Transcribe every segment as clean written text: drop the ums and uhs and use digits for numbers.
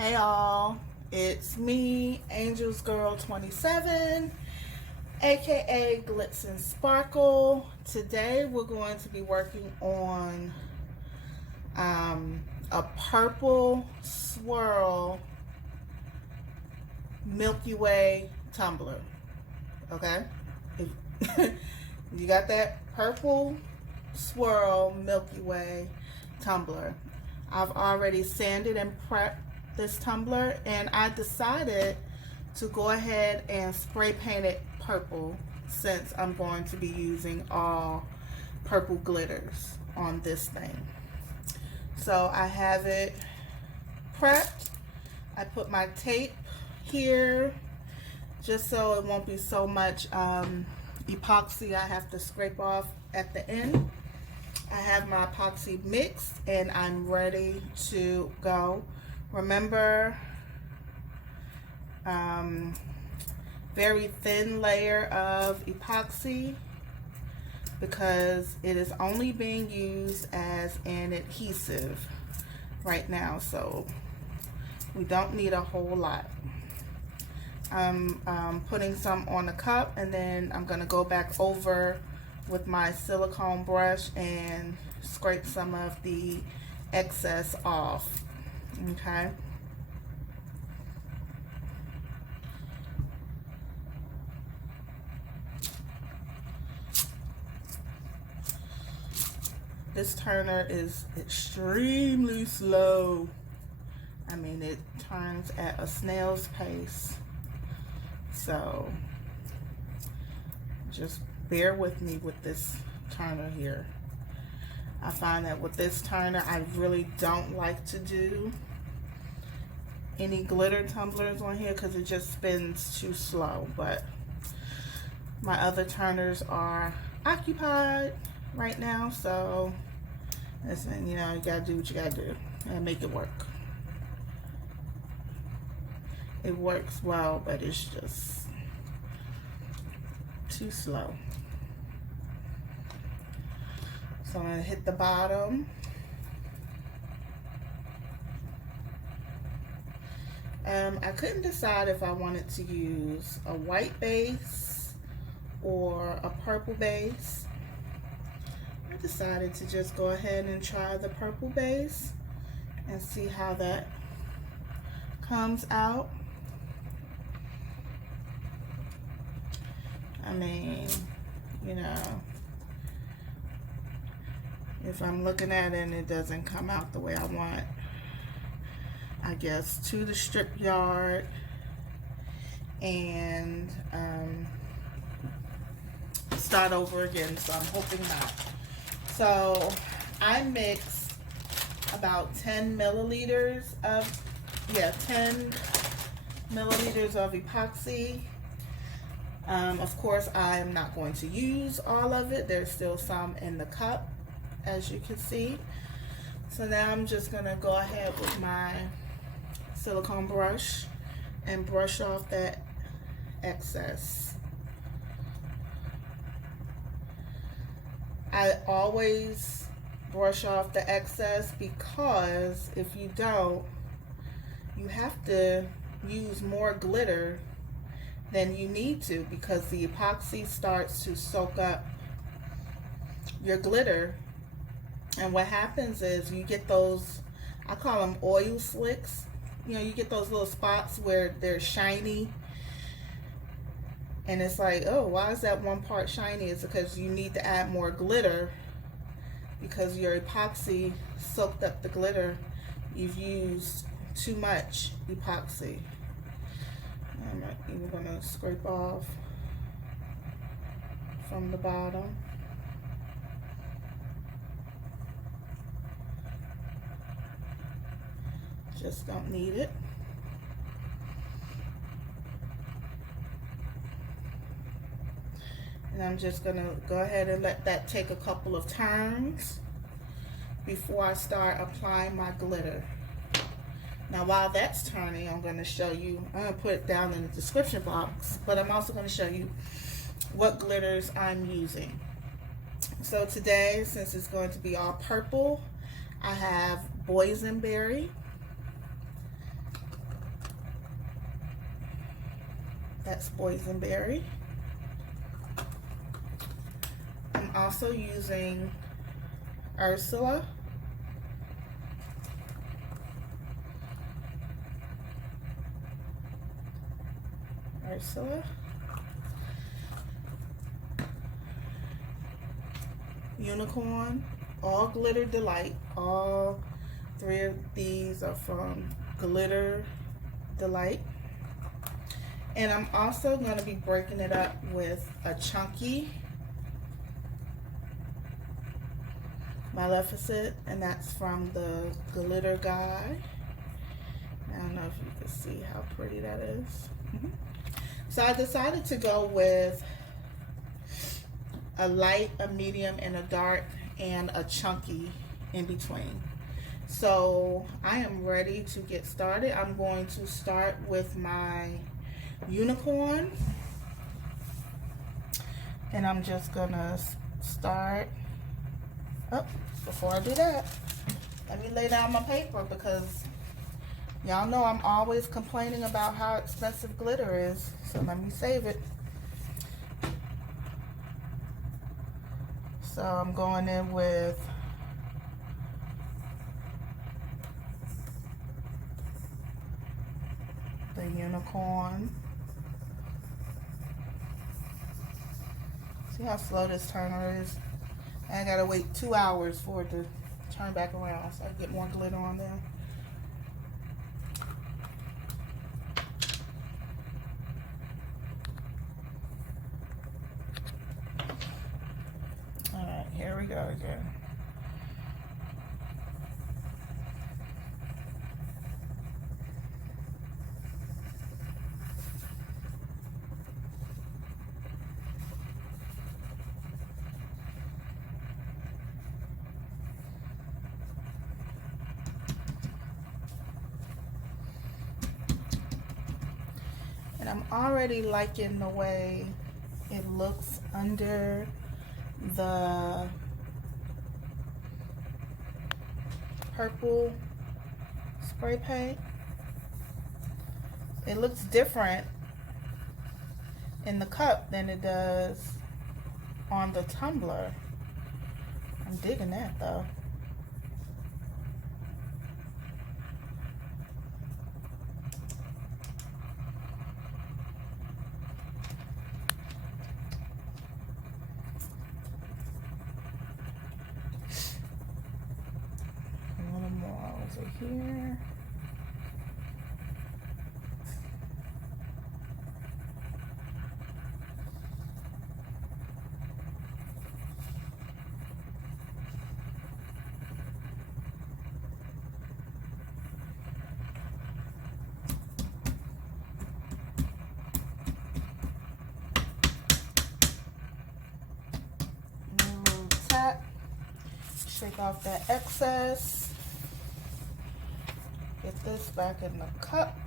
Hey all, it's me, Angels Girl 27, aka Glitz and Sparkle. Today we're going to be working on a purple swirl Milky Way tumbler. Okay, you got that purple swirl Milky Way tumbler. I've already sanded and prepped this tumbler, and I decided to go ahead and spray paint it purple since I'm going to be using all purple glitters on this thing. So I have it prepped. I put my tape here just so it won't be so much epoxy I have to scrape off at the end. I have my epoxy mixed and I'm ready to go. Remember, very thin layer of epoxy because it is only being used as an adhesive right now, so we don't need a whole lot. I'm putting some on a cup, and then I'm going to go back over with my silicone brush and scrape some of the excess off. Okay. This turner is extremely slow. I mean, it turns at a snail's pace. So just bear with me with this turner here. I find that with this turner, I really don't like to do any glitter tumblers on here because it just spins too slow. But my other turners are occupied right now, so listen, you know, you gotta do what you gotta do and make it work. It works well, but it's just too slow. So I'm gonna hit the bottom. I couldn't decide if I wanted to use a white base or a purple base. I decided to just go ahead and try the purple base and see how that comes out. I mean, you know, if I'm looking at it and it doesn't come out the way I want, I guess to the strip yard and start over again. So I'm hoping not. So I mixed about 10 milliliters of 10 milliliters of epoxy. Of course, I'm not going to use all of it. There's still some in the cup, as you can see. So now I'm just gonna go ahead with my silicone brush and brush off that excess. I always brush off the excess because if you don't, you have to use more glitter than you need to because the epoxy starts to soak up your glitter. And what happens is you get those, I call them oil slicks. You know, you get those little spots where they're shiny. And it's like, oh, why is that one part shiny? It's because you need to add more glitter because your epoxy soaked up the glitter. You've used too much epoxy. I'm not even going to scrape off from the bottom. Just don't need it. And I'm just going to go ahead and let that take a couple of turns before I start applying my glitter. Now while that's turning, I'm going to show you, I'm going to put it down in the description box, but I'm also going to show you what glitters I'm using. So today, since it's going to be all purple, I have Boysenberry. That's Boysenberry. I'm also using Ursula. Unicorn, all Glitter Delight. All three of these are from Glitter Delight. And I'm also going to be breaking it up with a chunky Maleficent, and that's from the Glitter Guy. I don't know if you can see how pretty that is. So I decided to go with a light, a medium, and a dark, and a chunky in between. So I am ready to get started. I'm going to start with my unicorn, and I'm just gonna start. Oh, before I do that, let me lay down my paper, because y'all know I'm always complaining about how expensive glitter is. So let me save it. So I'm going in with the unicorn. See how slow this turner is? I gotta wait 2 hours for it to turn back around so I get more glitter on there. Alright, here we go again. And I'm already liking the way it looks under the purple spray paint. It looks different in the cup than it does on the tumbler. I'm digging that though. Here. Tap, shake off that excess. Get this back in the cup.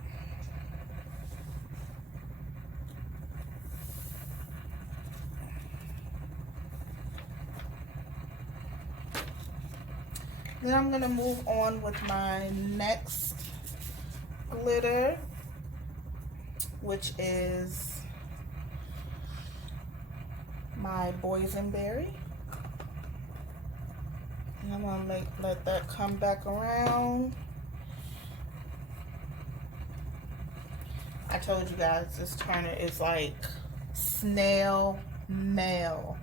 Then I'm gonna move on with my next glitter, which is my Boysenberry. And I'm gonna let that come back around. I told you guys this turner is like snail mail.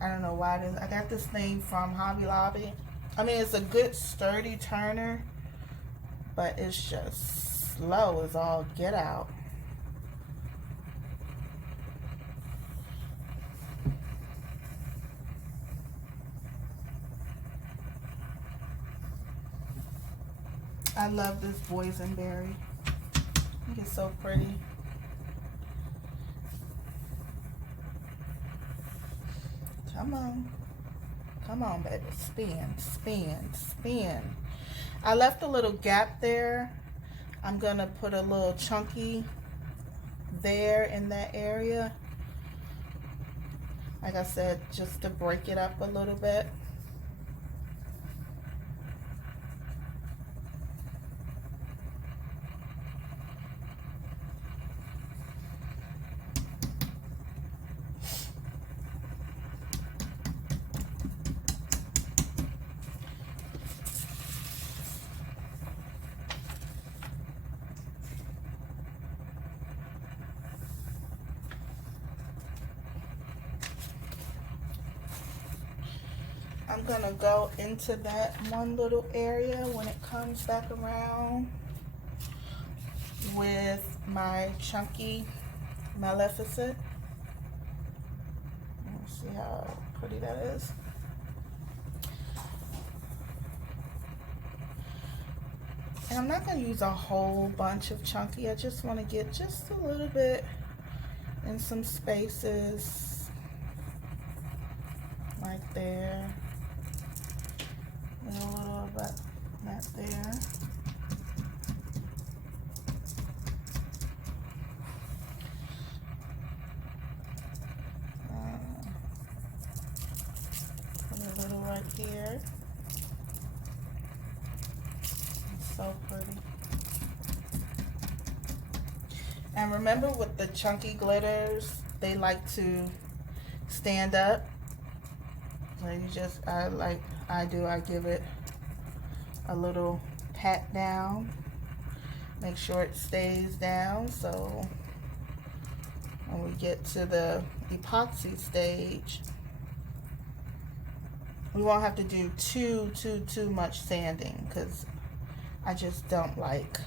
I don't know why I got this thing from Hobby Lobby. I mean, it's a good sturdy turner, but it's just slow as all get out. I love this Boysenberry. I think it's so pretty. Come on. Come on, baby. Spin, spin, spin. I left a little gap there. I'm going to put a little chunky there in that area. Like I said, just to break it up a little bit. I'm gonna go into that one little area when it comes back around with my chunky Maleficent. Let's see how pretty that is. And I'm not going to use a whole bunch of chunky. I just want to get just a little bit in some spaces, like there, and a little bit that there. Put a little right here. So pretty. And remember, with the chunky glitters, they like to stand up. So you just, I give it a little pat down. Make sure it stays down, so when we get to the epoxy stage, we won't have to do too much sanding, because I just don't like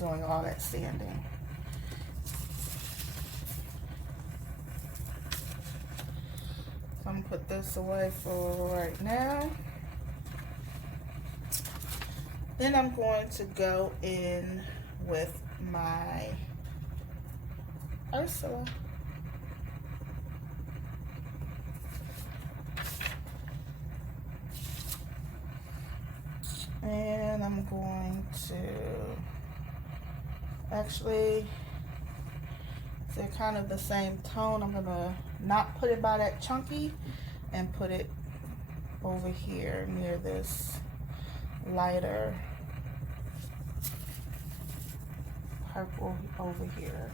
doing all that sanding. So I'm gonna put this away for right now. Then I'm going to go in with my Ursula. And I'm going to, actually, they're kind of the same tone. I'm gonna not put it by that chunky and put it over here near this lighter purple over here.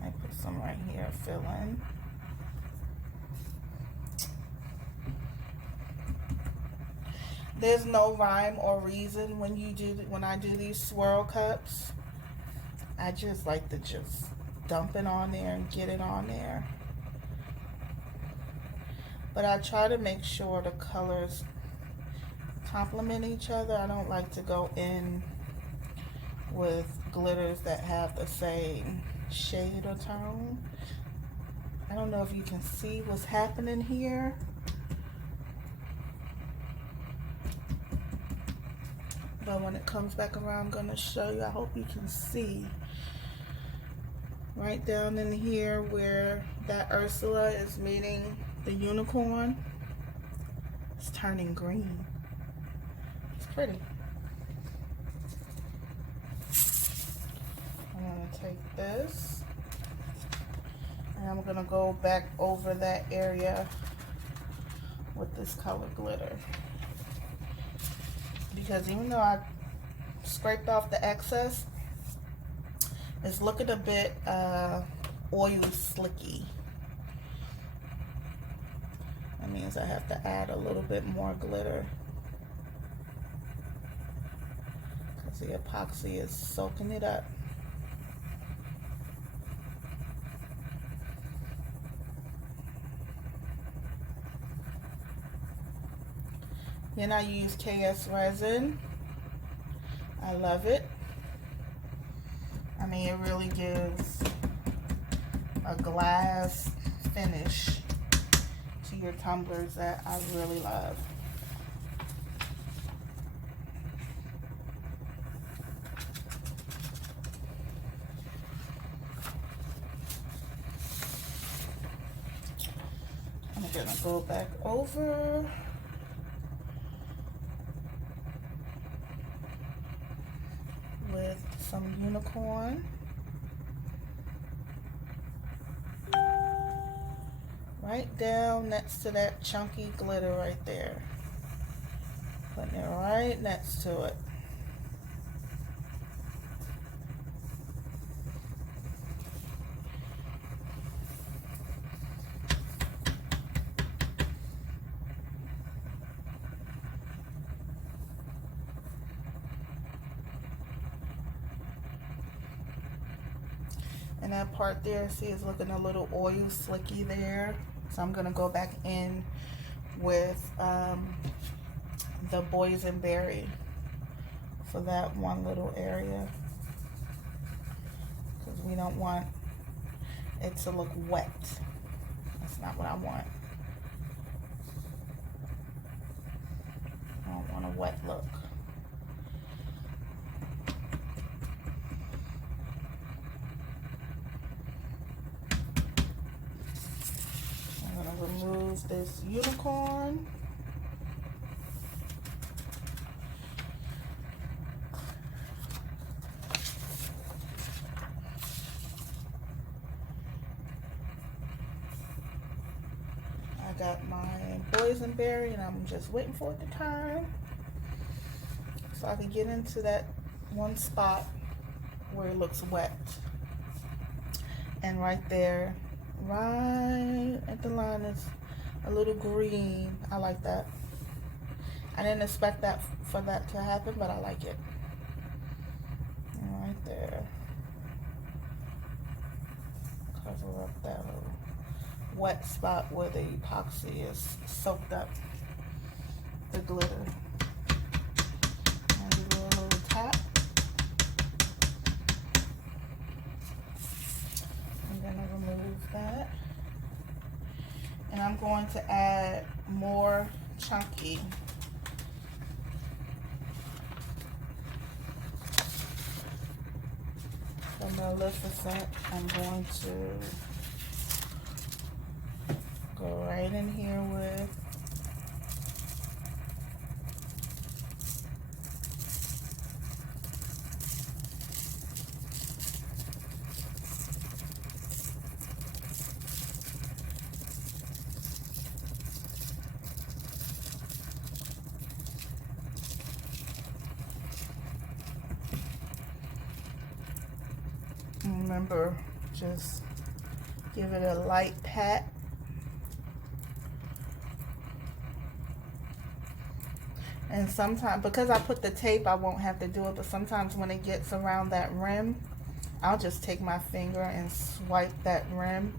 I put some right here, fill in. There's no rhyme or reason when I do these swirl cups. I just like to just dump it on there and get it on there. But I try to make sure the colors complement each other. I don't like to go in with glitters that have the same shade or tone. I don't know if you can see what's happening here. But when it comes back around, I'm going to show you. I hope you can see. Right down in here where that Ursula is meeting the unicorn, it's turning green. It's pretty. I'm going to take this and I'm going to go back over that area with this colored glitter. Because even though I scraped off the excess, it's looking a bit oil slicky. That means I have to add a little bit more glitter, because the epoxy is soaking it up. Then I use KSResin. I love it. I mean, it really gives a glass finish to your tumblers that I really love. I'm gonna go back over with some unicorn. Right down next to that chunky glitter right there. Putting it right next to it. And that part there, see, is looking a little oil slicky there. So I'm gonna go back in with the Boysenberry for that one little area, because we don't want it to look wet. That's not what I want. I don't want a wet look. I'm going to remove this unicorn. I got my Boysenberry and I'm just waiting for it to turn so I can get into that one spot where it looks wet. And right there, right at the line, is a little green. I like that. I didn't expect that for that to happen, but I like it. And right there, cover up that little wet spot where the epoxy is soaked up, the glitter. And do a little tap. I'm going to remove that. And I'm going to add more chunky. The Maleficent, I'm going to go right in here with remember, just give it a light pat. And sometimes, because I put the tape, I won't have to do it, but sometimes when it gets around that rim, I'll just take my finger and swipe that rim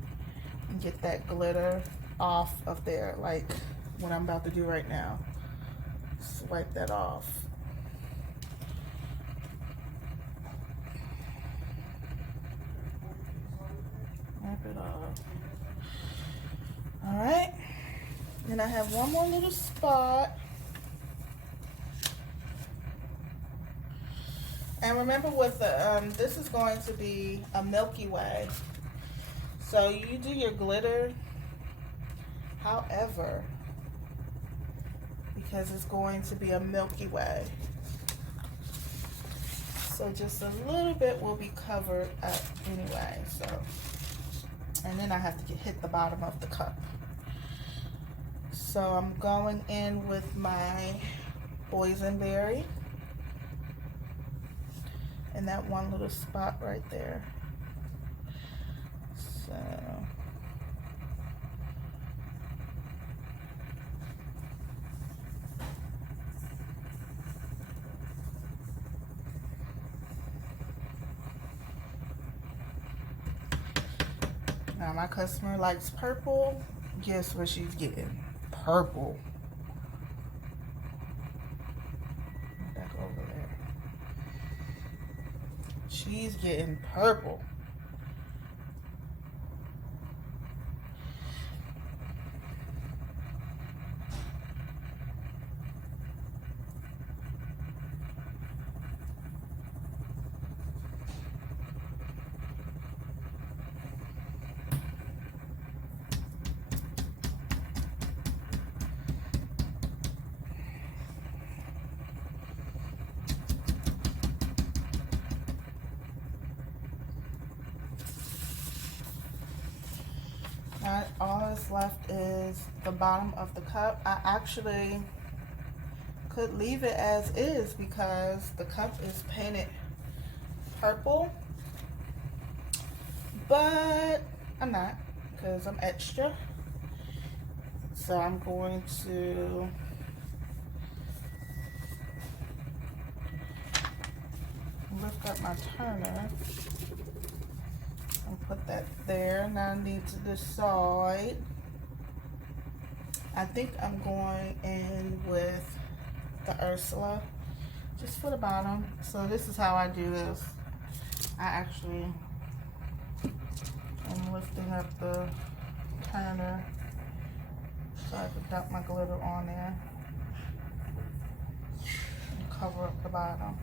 and get that glitter off of there, like what I'm about to do right now. Swipe that off. Wipe it off. Alright. Then I have one more little spot. And remember with the, this is going to be a MilkyWay. So you do your glitter, however, because it's going to be a MilkyWay. So just a little bit will be covered up anyway, so. And then I have to hit the bottom of the cup. So I'm going in with my Boysenberry. In that one little spot right there. So now my customer likes purple. Guess what she's getting? Purple. Back over there. She's getting purple. All that's left is the bottom of the cup. I actually could leave it as is because the cup is painted purple, but I'm not, because I'm extra. So I'm going to lift up my turner and put that there. Now I need to decide. I think I'm going in with the Ursula, just for the bottom. So this is how I do this. I actually am lifting up the turner so I can dump my glitter on there and cover up the bottom.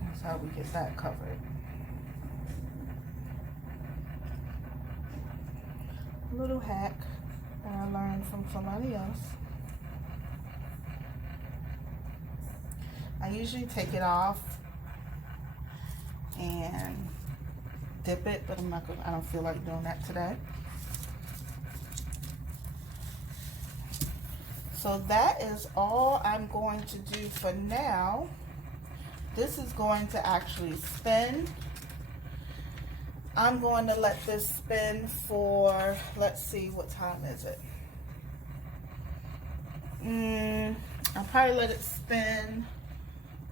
That's how we get that covered. A little hack that I learned from somebody else. I usually take it off and dip it, but I don't feel like doing that today. So that is all I'm going to do for now. This is going to actually spin. I'm going to let this spin for, let's see, what time is it? I'll probably let it spin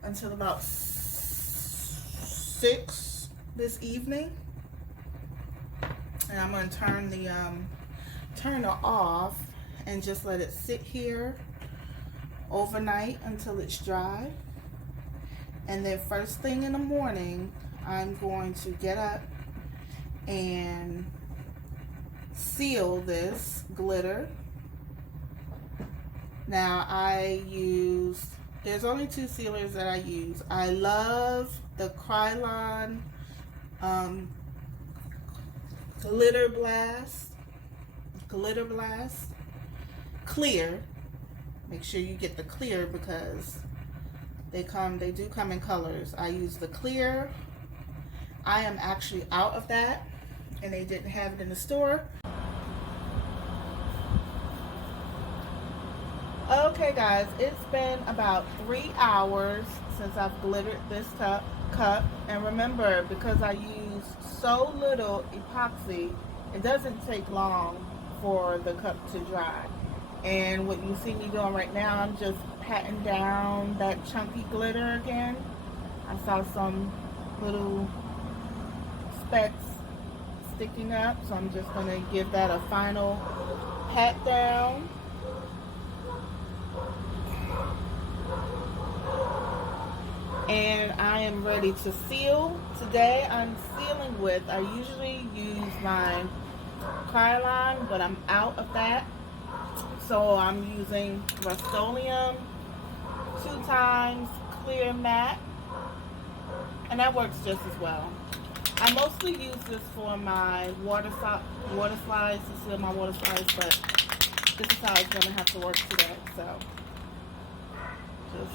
until about 6 this evening. And I'm going to turn the turner off and just let it sit here overnight until it's dry. And then first thing in the morning, I'm going to get up and seal this glitter. Now there's only 2 sealers that I use. I love the Krylon Glitter Blast Clear. Make sure you get the clear because they do come in colors. I use the clear. I am actually out of that, and they didn't have it in the store. Okay guys, it's been about 3 hours since I've glittered this cup. And remember, because I use so little epoxy, it doesn't take long for the cup to dry. And what you see me doing right now, I'm just patting down that chunky glitter again. I saw some little specks sticking up, so I'm just going to give that a final pat down. And I am ready to seal. Today I'm sealing with, I usually use my Krylon, but I'm out of that. So I'm using Rustoleum 2 times clear matte, and that works just as well. I mostly use this for my water slides, to seal my water slides, but this is how it's going to have to work today. So just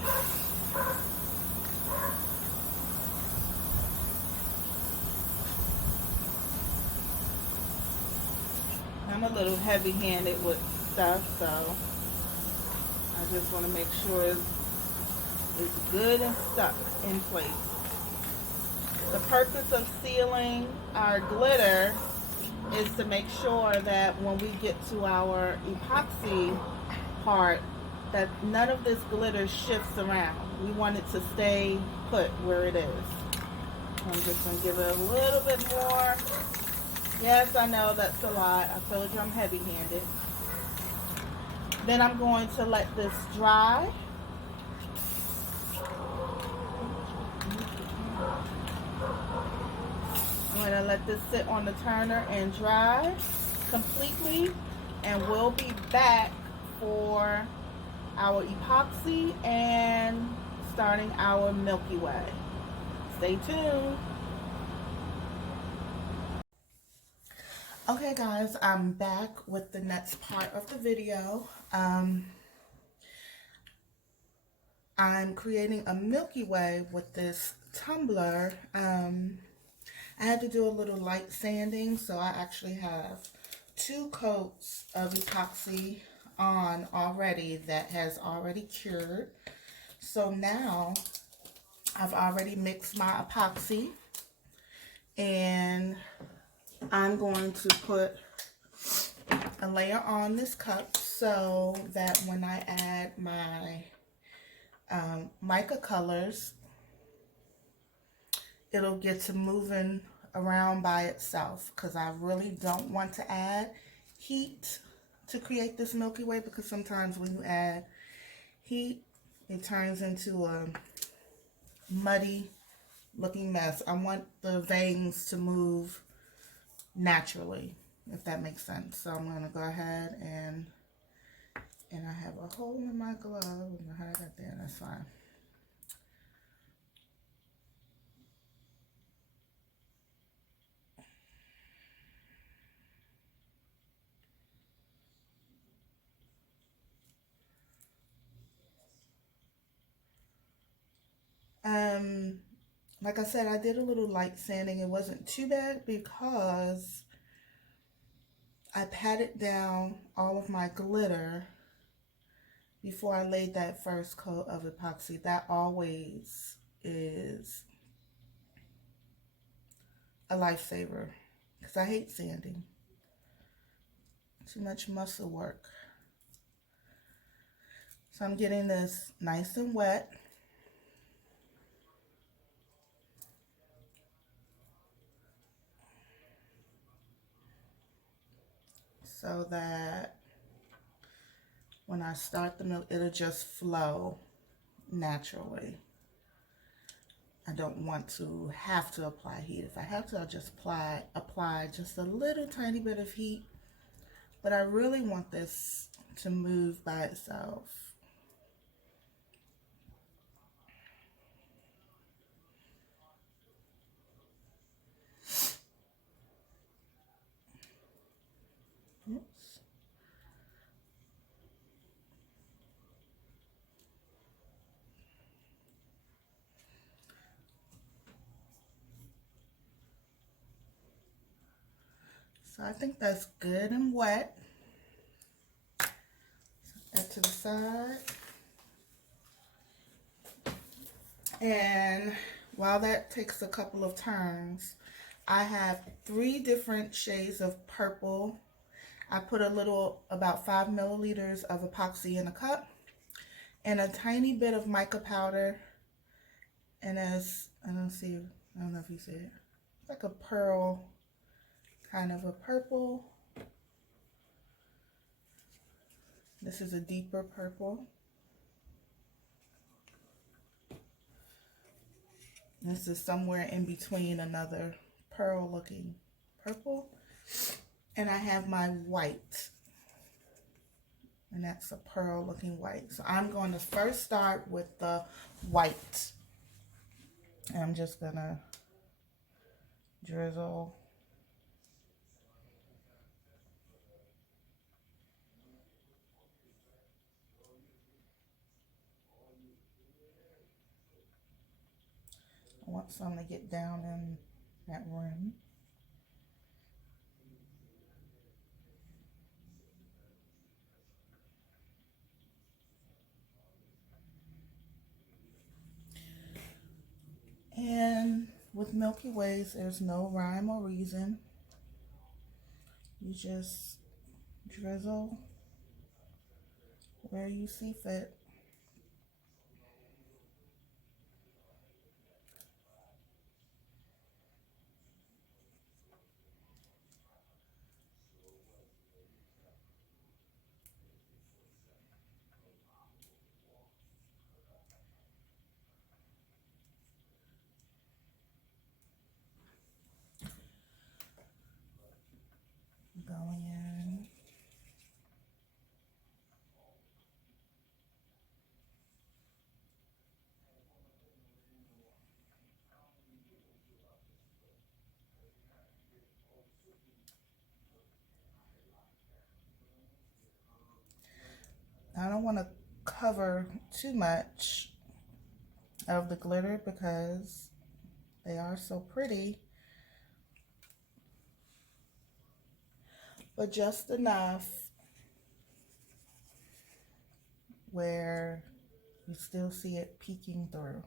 I'm a little heavy-handed with stuff, so I just want to make sure it's good and stuck in place. The purpose of sealing our glitter is to make sure that when we get to our epoxy part, that none of this glitter shifts around. We want it to stay put where it is. I'm just going to give it a little bit more. Yes, I know that's a lot. I told you I'm heavy-handed. Then I'm going to let this dry. I'm going to let this sit on the turner and dry completely, and we'll be back for our epoxy and starting our Milky Way. Stay tuned. Okay guys, I'm back with the next part of the video. I'm creating a Milky Way with this tumbler. I had to do a little light sanding, so I actually have 2 coats of epoxy on already that has already cured. So now I've already mixed my epoxy, and I'm going to put a layer on this cup so that when I add my mica colors, it'll get to moving around by itself, because I really don't want to add heat to create this Milky Way, because sometimes when you add heat, it turns into a muddy looking mess. I want the veins to move naturally, if that makes sense. So I'm going to go ahead and I have a hole in my glove. I don't know how I got there. That's fine. Like I said, I did a little light sanding. It wasn't too bad because I patted down all of my glitter before I laid that first coat of epoxy. That always is a lifesaver because I hate sanding. Too much muscle work. So I'm getting this nice and wet. So that when I start the milk, it'll just flow naturally. I don't want to have to apply heat. If I have to, I'll just apply just a little tiny bit of heat. But I really want this to move by itself. Oops. So I think that's good and wet. That to the side. And while that takes a couple of turns, I have 3 different shades of purple. I put a little, about 5 milliliters of epoxy in a cup and a tiny bit of mica powder. And as, I don't know if you see it, it's like a pearl, kind of a purple. This is a deeper purple. This is somewhere in between another pearl looking purple. And I have my white. And that's a pearl looking white. So I'm going to first start with the white. And I'm just going to drizzle. I want some to get down in that rim. And with Milky Ways, there's no rhyme or reason. You just drizzle where you see fit. Going in. I don't want to cover too much of the glitter because they are so pretty, but just enough where you still see it peeking through.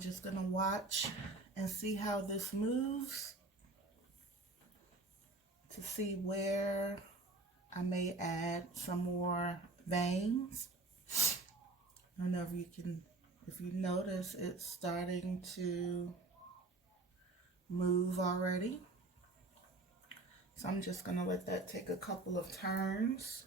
I'm just gonna watch and see how this moves to see where I may add some more veins. I don't know if you can, if you notice it's starting to move already. So I'm just gonna let that take a couple of turns.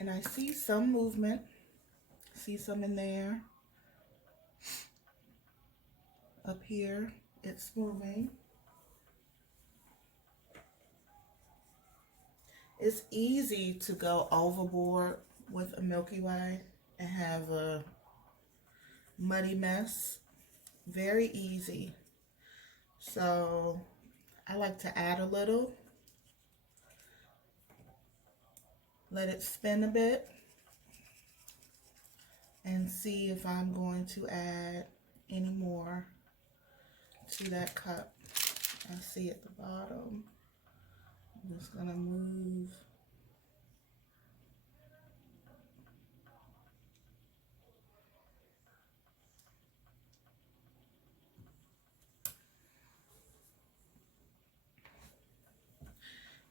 And I see some movement, see some in there. Up here, it's moving. It's easy to go overboard with a Milky Way and have a muddy mess. Very easy. So I like to add a little, let it spin a bit, and see if I'm going to add any more to that cup. I see at the bottom. I'm just gonna move.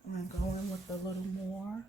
I'm gonna go in with a little more.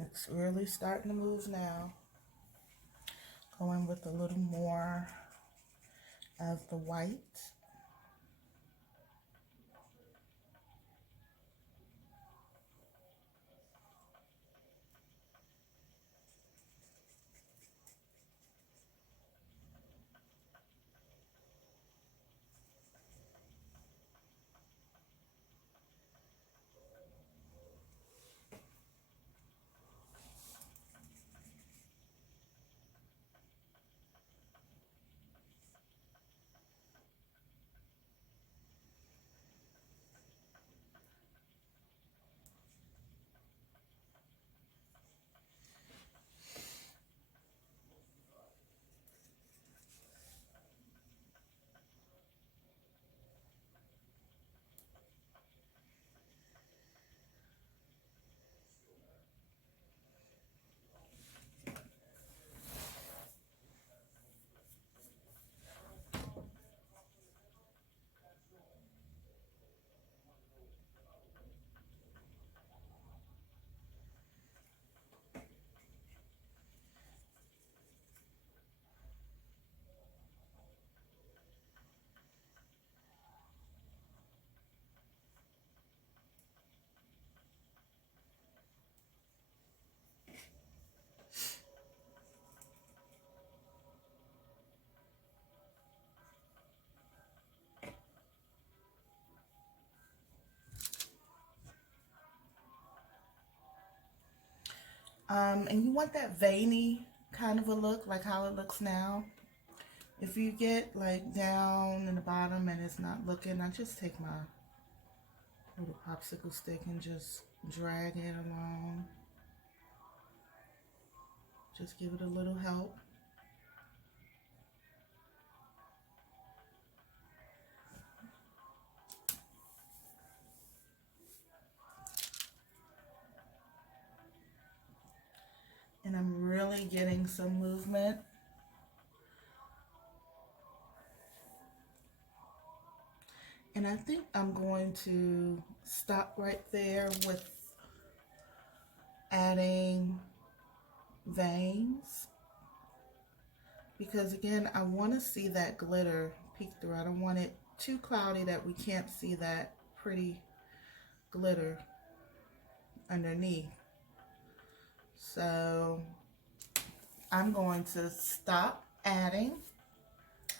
It's really starting to move now. Go in with a little more of the white. And you want that veiny kind of a look, like how it looks now. If you get like down in the bottom and it's not looking, I just take my little popsicle stick and just drag it along. Just give it a little help. And I'm really getting some movement. And I think I'm going to stop right there with adding veins, because again, I want to see that glitter peek through. I don't want it too cloudy that we can't see that pretty glitter underneath. So I'm going to stop adding.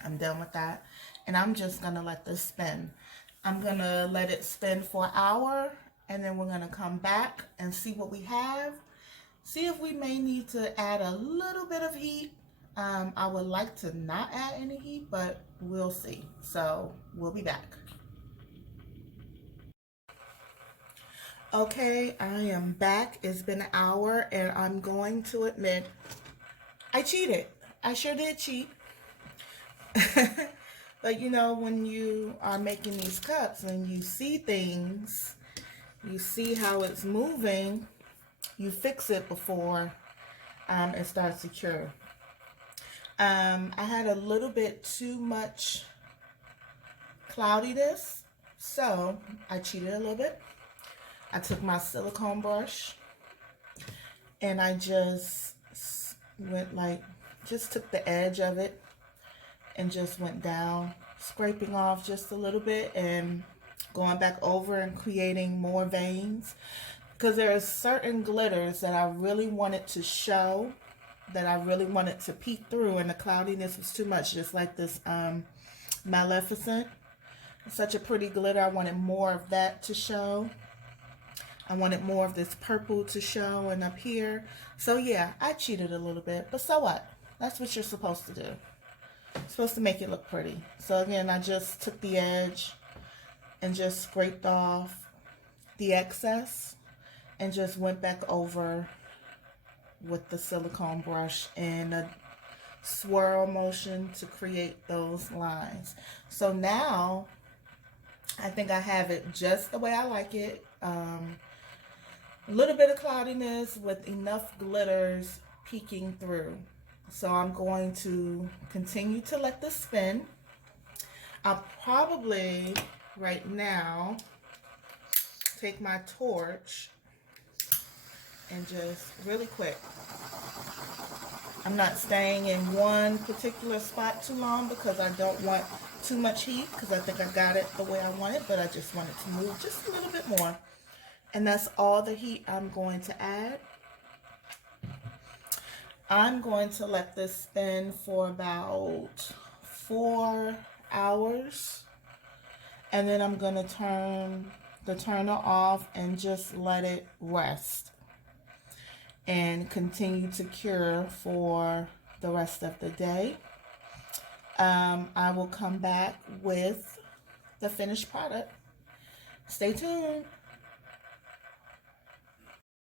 I'm done with that, and I'm just going to let this spin. I'm going to let it spin for an hour, and then we're going to come back and see what we have. See if we may need to add a little bit of heat. I would like to not add any heat, but we'll see. So we'll be back. Okay, I am back. It's been an hour, and I'm going to admit I cheated. I sure did cheat. But you know, when you are making these cups and you see things, you see how it's moving, you fix it before it starts to cure. I had a little bit too much cloudiness, so I cheated a little bit. I took my silicone brush and I just went just took the edge of it and just went down, scraping off just a little bit and going back over and creating more veins. Because there are certain glitters that I really wanted to show, that I really wanted to peek through, and the cloudiness was too much, just like this Maleficent. It's such a pretty glitter. I wanted more of that to show. I wanted more of this purple to show and up here. So yeah, I cheated a little bit, but so what? That's what you're supposed to do. You're supposed to make it look pretty. So again, I just took the edge and just scraped off the excess and just went back over with the silicone brush in a swirl motion to create those lines. So now I think I have it just the way I like it. A little bit of cloudiness with enough glitters peeking through. So I'm going to continue to let this spin. I'll probably right now take my torch and just really quick. I'm not staying in one particular spot too long because I don't want too much heat, because I think I got it the way I want it, but I just want it to move just a little bit more. And that's all the heat I'm going to add. I'm going to let this spin for about 4 hours. And then I'm going to turn the turner off and just let it rest and continue to cure for the rest of the day. I will come back with the finished product. Stay tuned.